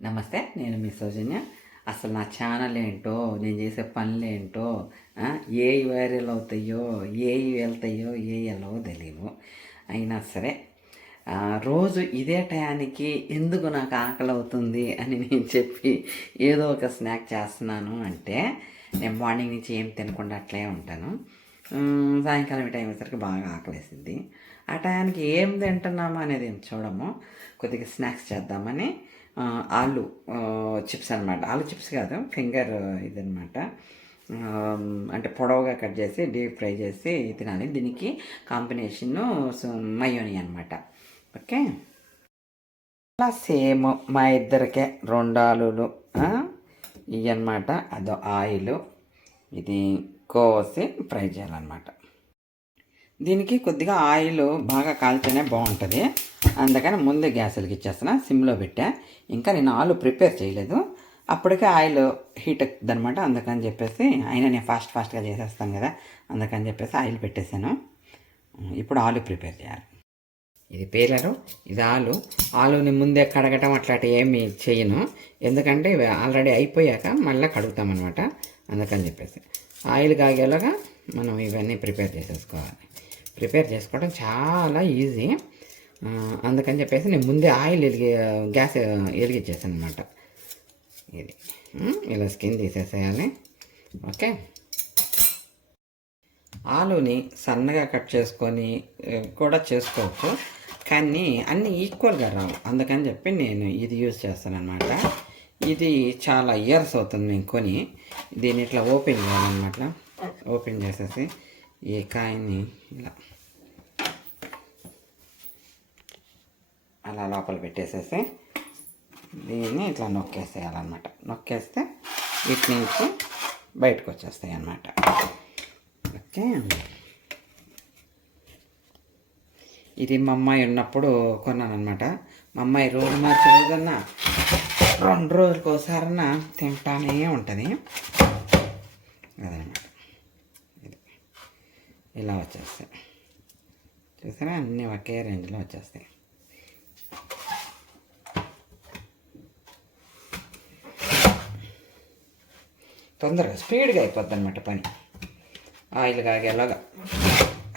నమస్తే, నేను మీ సౌజన్య. అసలు నా ఛానల్ ఏంటో, నేను చేసే పనులు ఏంటో, ఏవి వైరల్ అవుతాయో, ఏవి వెళ్తాయో, ఏ వెళ్ళవో తెలియవు. అయినా సరే రోజు ఇదే టయానికి ఎందుకు నాకు ఆకలి అవుతుంది అని నేను చెప్పి ఏదో ఒక స్నాక్ చేస్తున్నాను అంటే, నేను మార్నింగ్ నుంచి ఏం తినకుండా అట్లే ఉంటాను. సాయంకాలం టైం వచ్చేసరికి బాగా ఆకలేసింది. ఆ టయానికి ఏం తింటున్నాము అనేది ఏం చూడము. కొద్దిగా స్నాక్స్ చేద్దామని ఆలు చిప్స్ అనమాట. ఆలు చిప్స్ కాదు, ఫింగర్ ఇదనమాట. అంటే పొడవుగా కట్ చేసి డీప్ ఫ్రై చేసి తినాలి. దీనికి కాంబినేషను మయోనీ అనమాట. ఓకే, అలా సేమ్ మా ఇద్దరికే 2 ఆలులు ఇవి అనమాట. అదో ఆయిల్, ఇది కోసి ఫ్రై చేయాలన్నమాట. దీనికి కొద్దిగా ఆయిల్ బాగా కాల్తేనే బాగుంటుంది. అందుకని ముందే గ్యాస్ వెలిగించేస్తున్నా, సిమ్లో పెట్టా. ఇంకా నేను ఆలు ప్రిపేర్ చేయలేదు, అప్పటికే ఆయిల్ హీట్ ఎక్కుతుంది అనమాట. అందుకని చెప్పేసి, అయినా నేను ఫాస్ట్గా చేసేస్తాను కదా, అందుకని చెప్పేసి ఆయిల్ పెట్టేశాను. ఇప్పుడు ఆలు ప్రిపేర్ చేయాలి. ఇది పేలరు, ఇది ఆలుని ముందే కడగటం అట్లాంటివి ఏమి చేయను, ఎందుకంటే ఇవి ఆల్రెడీ అయిపోయాక మళ్ళీ కడుగుతామన్నమాట. అందుకని చెప్పేసి ఆయిల్ కాగేలాగా మనం ఇవన్నీ ప్రిపేర్ చేసేసుకోవాలి. ప్రిపేర్ చేసుకోవడం చాలా ఈజీ. అందుకని చెప్పేసి నేను ముందే ఆయిల్ గ్యాస్ వెలిగించేసాను అనమాట. ఇది ఇలా స్కిన్ తీసేసేయాలి. ఓకే, ఆలుని సన్నగా కట్ చేసుకొని కూడా చేసుకోవచ్చు, కానీ అన్నీ ఈక్వల్గా రావు. అందుకని చెప్పి నేను ఇది యూజ్ చేస్తాను అనమాట. ఇది చాలా ఇయర్స్ అవుతుంది నేను కొని. దీన్ని ఇట్లా ఓపెన్ చేయాలన్నమాట. ఓపెన్ చేసేసి ఈ కాయని ఇలా అలా లోపల పెట్టేసేసి దీన్ని ఇట్లా నొక్కేసేయాలన్నమాట. నొక్కేస్తే వీటి నుంచి బయటకు వచ్చేస్తాయి అన్నమాట. ఓకే, ఇది మా అమ్మాయి ఉన్నప్పుడు కొన్నాను అనమాట. మా అమ్మాయి రోజు మార్చి రోజన్నా 2 రోజులకు ఒకసారన్నా తింటానే ఉంటుంది. అదనమాట. ఇది ఇలా వచ్చేస్తాయి, చూసారా, అన్నీ ఒకే రేంజ్లో వచ్చేస్తాయి. తొందరగా స్పీడ్గా అయిపోద్ది అనమాట పని. ఆయిల్ కాగేలాగా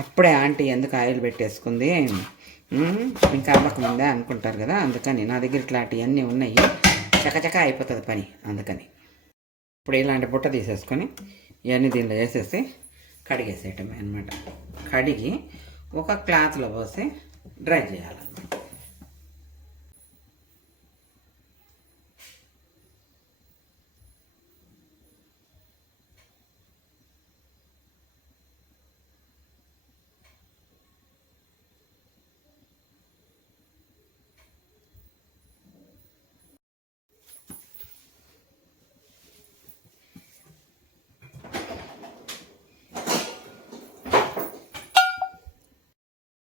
అప్పుడే ఆంటీ ఎందుకు ఆయిల్ పెట్టేసుకుంది, ఇంకా అవ్వకముందే అనుకుంటారు కదా. అందుకని నా దగ్గర ఇట్లాంటివన్నీ ఉన్నాయి, చకచక అయిపోతుంది పని. అందుకని ఇప్పుడు ఇలాంటి బుట్ట తీసేసుకొని ఇవన్నీ దీనిలో వేసేసి కడిగేసేయటమే అనమాట. కడిగి ఒక క్లాత్లో పోసి డ్రై చేయాలన్నమాట.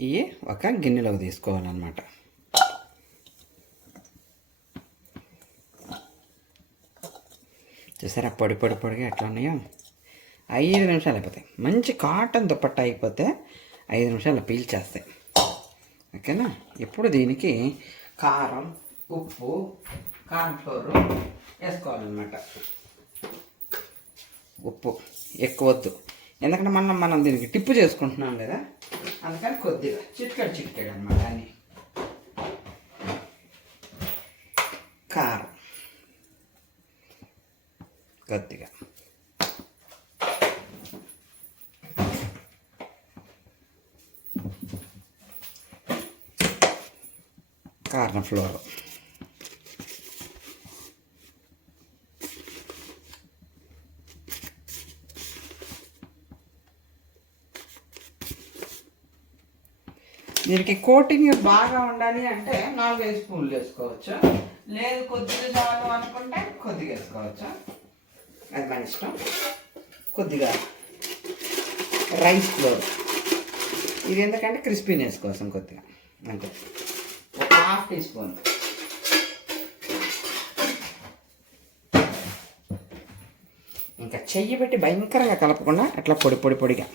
ఇవి ఒక గిన్నెలోకి తీసుకోవాలన్నమాట. చూసారా పొడిగా ఎట్లా ఉన్నాయో. 5 నిమిషాలు అయిపోతాయి. మంచి కాటన్ దుప్పట్ట అయిపోతే 5 నిమిషాలు పీల్చేస్తాయి. ఓకేనా. ఇప్పుడు దీనికి కారం, ఉప్పు, కార్న్ఫ్లోర్ వేసుకోవాలన్నమాట. ఉప్పు ఎక్కువ వద్దు, ఎందుకంటే మనం దీనికి టిప్పు చేసుకుంటున్నాం కదా, అందుకని కొద్దిగా చిటికెడు అనమాట. అని కారం కొద్దిగా, కార్న్ఫ్లోర్, దీనికి కోటింగ్ బాగా ఉండాలి అంటే 4-5 స్పూన్లు వేసుకోవచ్చు, లేదు కొద్దిగా చాలు అనుకుంటే కొద్దిగా వేసుకోవచ్చు, అది మన ఇష్టం. కొద్దిగా రైస్ ఫ్లోర్, ఇది ఎందుకంటే క్రిస్పీనెస్ కోసం కొద్దిగా, అంతే. ఒక 1/2 టీ స్పూన్. ఇంకా చెయ్యి పెట్టి భయంకరంగా కలపకుండా అట్లా పొడిగా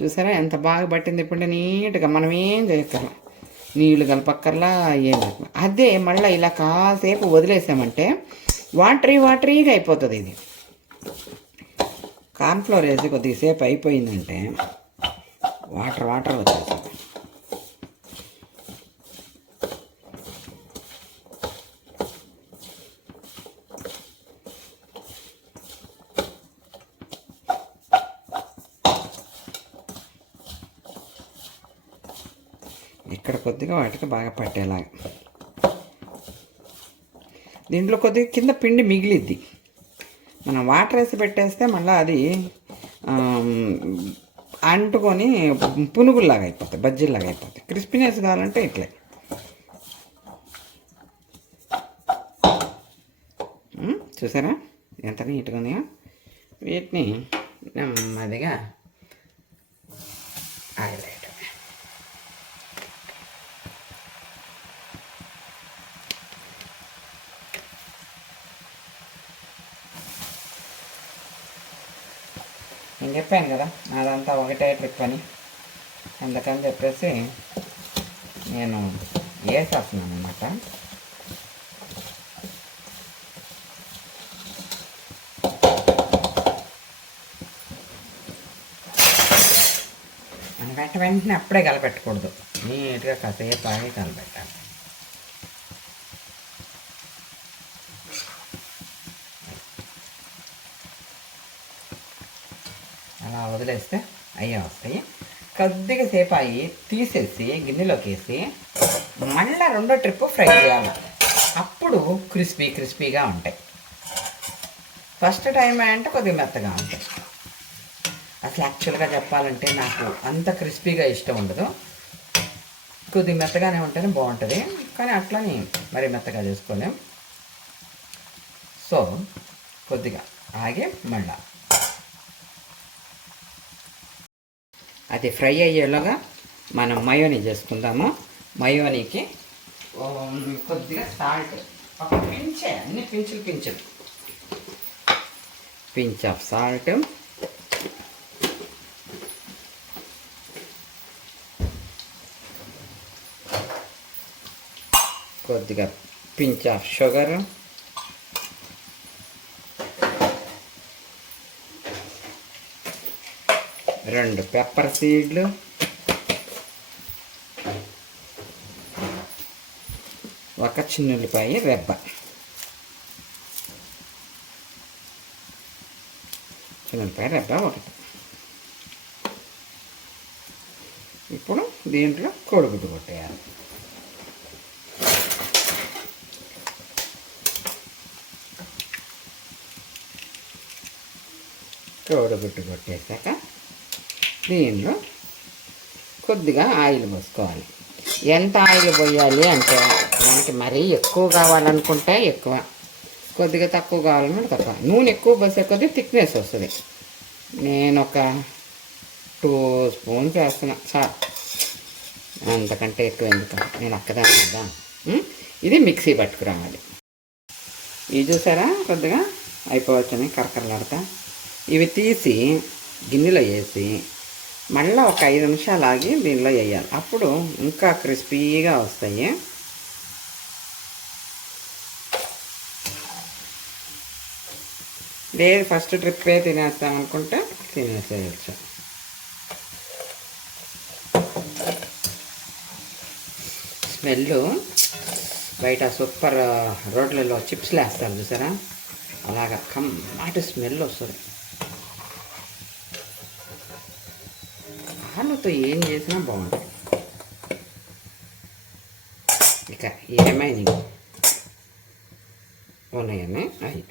చూసారా ఎంత బాగా పట్టింది. ఇప్పుడు నీట్గా మనం ఏం చేయక్కర్లా, నీళ్లు కలపక్కర్లా ఏం లేదు. అదే మళ్ళీ ఇలా కాసేపు వదిలేసామంటే వాటరీగా అయిపోతుంది. ఇది కార్న్ఫ్లోర్ వేసి కొద్దిసేపు అయిపోయిందంటే వాటర్ వచ్చేస్తుంది. ఇక్కడ కొద్దిగా వాటికి బాగా పట్టేలాగా. దీంట్లో కొద్దిగా కింద పిండి మిగిలిద్ది. మనం వాటర్ వేసి పెట్టేస్తే మళ్ళీ అది అంటుకొని పునుగుల్లాగా అయిపోతాయి, బజ్జీల్లాగా అయిపోతాయి. క్రిస్పీనెస్ కావాలంటే ఇట్లే. చూసారా ఎంత నీట్గా ఉన్నాయో. వీటిని నెమ్మదిగా ఆయిల్ వేయటం. నేను చెప్పాను కదా అదంతా ఒకటే ట్రిప్ అని, అందుకని చెప్పేసి నేను వేసేస్తున్నాను అన్నమాట. వెంటనే అప్పుడే కలపెట్టకూడదు, నీట్గా కాసేపు ఆగి కలపెట్టాలి. అలా వదిలేస్తే అయ్యే వస్తాయి. కొద్దిగా సేపు అయ్యి తీసేసి గిన్నెలోకి వేసి మళ్ళీ రెండో ట్రిప్ ఫ్రై చేయాలి. అప్పుడు క్రిస్పీగా ఉంటాయి. ఫస్ట్ టైం అంటే కొద్దిగా మెత్తగా ఉంటాయి. అసలు యాక్చువల్గా చెప్పాలంటే నాకు అంత క్రిస్పీగా ఇష్టం ఉండదు, కొద్దిగా మెత్తగానే ఉంటేనే బాగుంటుంది. కానీ అట్లని మరి మెత్తగా చేసుకోలేం. సో కొద్దిగా ఆగి మళ్ళా అది ఫ్రై అయ్యేలాగా మనం మయోనీ చేసుకుందాము. మయోనీకి కొద్దిగా సాల్ట్, ఒక పించే, అన్ని పించులు పించ్ ఆఫ్ సాల్ట్, కొద్దిగా పించ్ ఆఫ్ షుగర్, రెండు పెప్పర్ సీడ్లు, ఒక చిన్నుల్లిపాయ రెబ్బ. చిన్నుల్లిపాయ రెబ్బ ఒకటి. ఇప్పుడు దీంట్లో కోడిగుడ్డు కొట్టేయాలి. కోడిగుడ్డు కొట్టేసాక దీనిలో కొద్దిగా ఆయిల్ పోసుకోవాలి. ఎంత ఆయిల్ పోయాలి అంటే మనకి మరీ ఎక్కువ కావాలనుకుంటే ఎక్కువ, కొద్దిగా తక్కువ కావాలనుకుంటే తక్కువ. నూనె ఎక్కువ పోసే కొద్దిగా థిక్నెస్ వస్తుంది. నేను ఒక 2 స్పూన్స్ వేస్తున్నా చాలు, అంతకంటే ఎక్కువ ఎందుకు, నేను అక్కదాన్ని కదా. ఇది మిక్సీ పట్టుకురావాలి. ఇవి చూసారా కొద్దిగా అయిపోవచ్చని కరకరలాడతా. ఇవి తీసి గిన్నెలో వేసి మళ్ళీ ఒక 5 నిమిషాలు ఆగి దీనిలో వేయాలి. అప్పుడు ఇంకా క్రిస్పీగా వస్తాయి. లేదు ఫస్ట్ ట్రిప్పే తినేస్తాం అనుకుంటే తినేసేయచ్చు. స్మెల్ బయట సూపర్ రోడ్లలో చిప్స్లు వేస్తారు చూసారా, అలాగా కమ్మాటి స్మెల్ వస్తుంది. ఆలుతో ఏం చేసినా బాగుంటుంది. ఇక ఏమైనా ఉన్నాయని అవి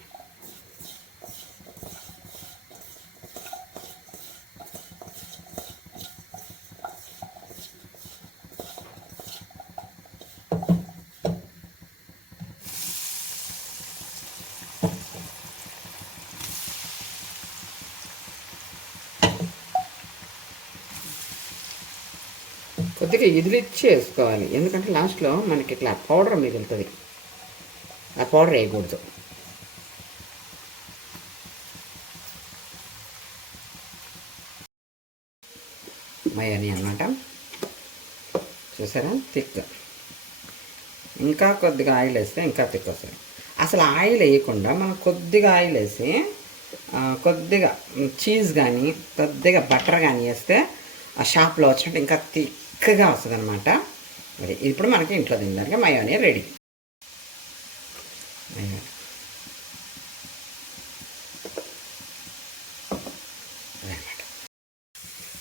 కొద్దిగా ఇదిలిచ్చి వేసుకోవాలి. ఎందుకంటే లాస్ట్లో మనకి ఇట్లా పౌడర్ మిగులుతుంది, ఆ పౌడర్ వేయకూడదు. మయోనీ అన్నమాట. చూసారా థిక్. ఇంకా కొద్దిగా ఆయిల్ వేస్తే ఇంకా థిక్ వస్తుంది. అసలు ఆయిల్ వేయకుండా మనం కొద్దిగా ఆయిల్ వేసి కొద్దిగా చీజ్ కానీ కొద్దిగా బటర్ కానీ వేస్తే ఆ షాప్లో వచ్చినట్టు ఇంకా థిక్గా వస్తుంది అనమాట. మరి ఇప్పుడు మనకి ఇంట్లో తినడానికి మయోనీ రెడీ.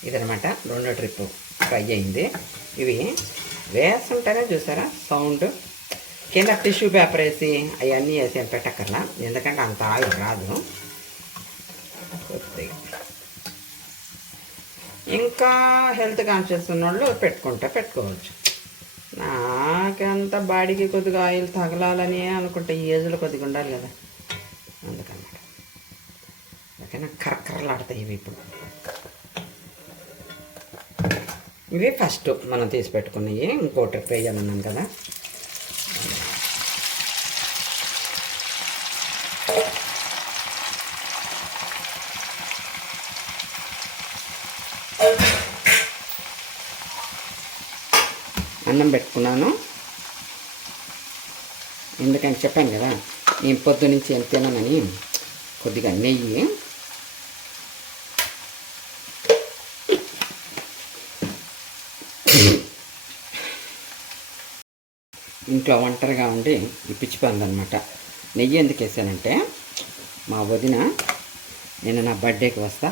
ఇదనమాట రెండో ట్రిప్ ఫ్రై అయింది. ఇవి వేస్తుంటేనే చూసారా సౌండ్. కింద టిష్యూ పేపర్ వేసి అవన్నీ వేసి పెట్టక్కర్లా, ఎందుకంటే అంత ఆయిల్ రాదు. కొద్దిగా ఇంకా హెల్త్ కాన్షియస్ ఉన్నోళ్ళు పెట్టుకోవచ్చు. నాకంత బాడీకి కొద్దిగా ఆయిల్ తగలాలని అనుకుంటే ఈ ఏజ్లో కొద్దిగా ఉండాలి కదా, అందుకన్నమాట. ఓకేనా, కర్రలాడతాయి ఇవి. ఇప్పుడు ఇవి ఫస్ట్ మనం తీసి పెట్టుకున్నాయి. ఇంకో ట్రిప్ వేయాలన్నాను కదా. అన్నం పెట్టుకున్నాను, ఎందుకంటే చెప్పాను కదా నేను పొద్దు నుంచి ఎంత తిన్నానని. కొద్దిగా నెయ్యి, ఇంట్లో ఒంటరిగా ఉండి పిచ్చిపోయిందనమాట. నెయ్యి ఎందుకు వేసానంటే మా వదిన నేను నా బర్త్డేకి వస్తా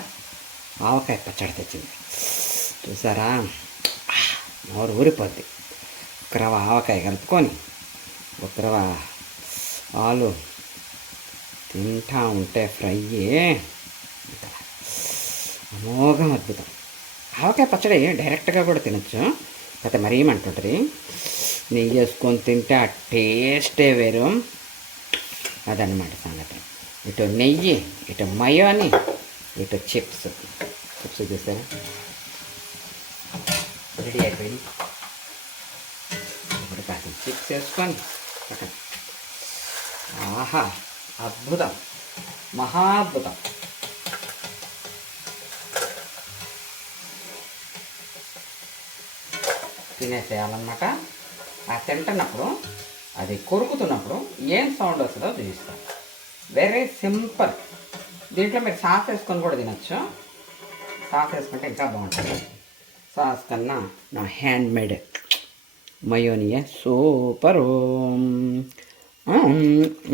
ఆవకాయ పచ్చడి తెచ్చింది. చూసారా, నోరు ఊరిపోద్ది. ఒక రవ్వ ఆవకాయ కలుపుకొని ఒక రవ్వ ఆలు తింటా ఉంటే ఫ్రై అమోఘం, అద్భుతం. ఆవకాయ పచ్చడి డైరెక్ట్గా కూడా తినచ్చు, అయితే మరీ ఏమంటుంటుంది. నెయ్యి వేసుకొని తింటే ఆ టేస్టే వేరు. అదనమాట సంగతి. ఇటు నెయ్యి, ఇటు మయోనీ, ఇటు చిప్స్ చూసారా రెడీ అయిపోయింది. ఇప్పుడు కాస్త చిప్స్ వేసుకొని ఆహా, అద్భుతం, మహాద్భుతం. తినేసేయాలన్నమాట. ఆ తింటున్నప్పుడు అది కొరుకుతున్నప్పుడు ఏం సౌండ్ వస్తుందో చూపిస్తాను. Very simple. దీంట్లో మీరు సాస్ వేసుకొని కూడా తినచ్చు. సాస్ వేసుకుంటే ఇంకా బాగుంటుంది. సాస్ కన్నా నా హ్యాండ్ మేడ్ మయోనీయే సూపరు.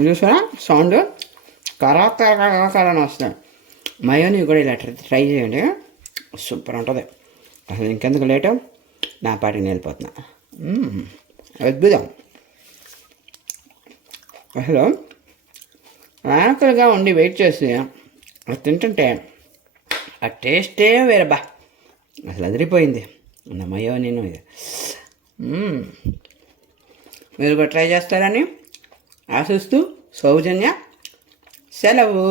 చూసారా సౌండ్ కరాకరాని వస్తుంది. మయోనీ కూడా ఇలా ట్రై చేయండి, సూపర్ ఉంటుంది. అసలు ఇంకెందుకు లేటు, నా పాటికి వెళ్ళిపోతున్నా. అద్భుతం. అసలు ఆకలిగా ఉండి వెయిట్ చేసి అది తింటుంటే ఆ టేస్టే వేరేబా, అసలు అదిరిపోయింది. నా మయోనీను ఇది. మీరు కూడా ట్రై చేస్తారని ఆశిస్తూ సౌజన్య, సెలవు.